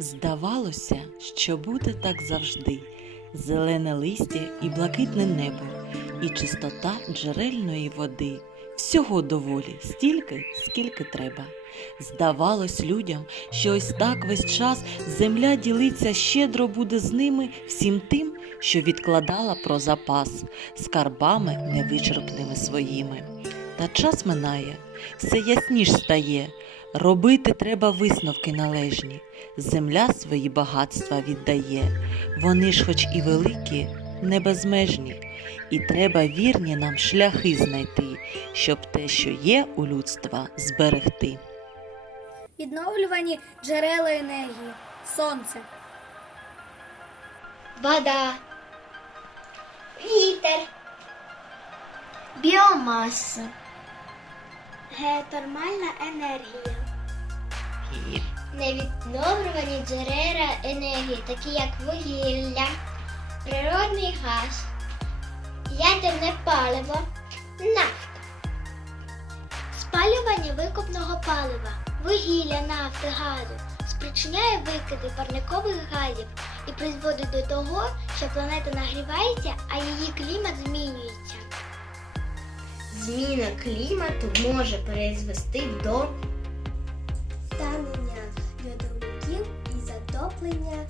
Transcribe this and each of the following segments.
Здавалося, що буде так завжди. Зелене листя і блакитне небо, і чистота джерельної води. Всього доволі стільки, скільки треба. Здавалось людям, що ось так весь час земля ділиться щедро буде з ними всім тим, що відкладала про запас, скарбами невичерпними своїми. Та час минає, все ясніш стає. Робити треба висновки належні. Земля свої багатства віддає. Вони ж, хоч і великі, не безмежні. І треба вірні нам шляхи знайти, щоб те, що є у людства, зберегти. Відновлювані джерела енергії. Сонце. Вода, вітер, біомаса, геотермальна енергія, невідновлювані джерела енергії, такі як вугілля, природний газ, ядерне паливо, нафта. Спалювання викопного палива, вугілля, нафти, газу спричиняє викиди парникових газів і призводить до того, що планета нагрівається, а її клімат змінюється. Зміна клімату може призвести до Танення льодовиків і затоплення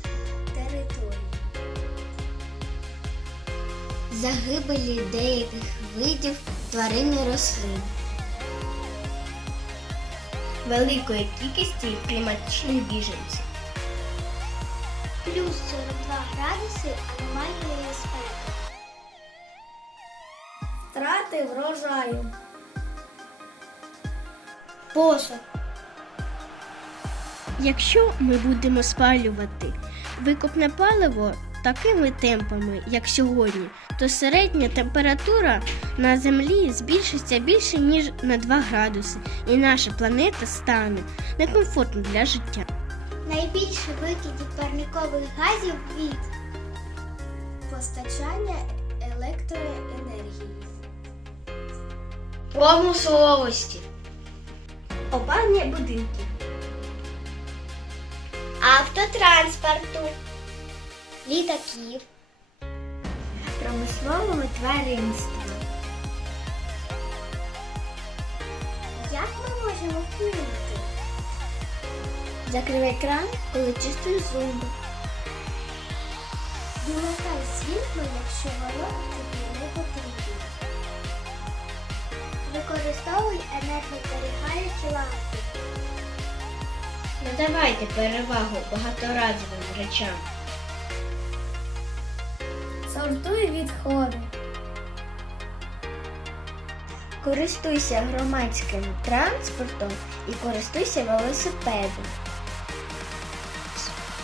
територій. загибелі деяких видів тварин і рослин. великої кількості кліматичних біженців. Плюс 42 градуси аномальної спеки. Втрати врожаю. Посух. Якщо ми будемо спалювати викопне паливо такими темпами, як сьогодні, то середня температура на землі збільшиться більше ніж на 2 градуси, і наша планета стане некомфортно для життя. Найбільше викидів парникових газів від Постачання електроенергії. Промисловості. Опалення будинків. Автотранспорту, літаків, Промислового тваринства. Як ми можемо вплинути? Закривай кран, коли чистиш зуби. Вимикай світло, якщо воно тобі не потрібно. Використовуй енергозберігаючі лампи. Надавайте перевагу багаторазовим речам. Сортуй відходи. Користуйся громадським транспортом і користуйся велосипедом.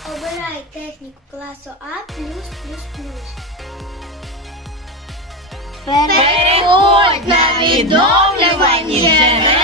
Обирай техніку класу А плюс плюс плюс. Переходь на відновлювані джерела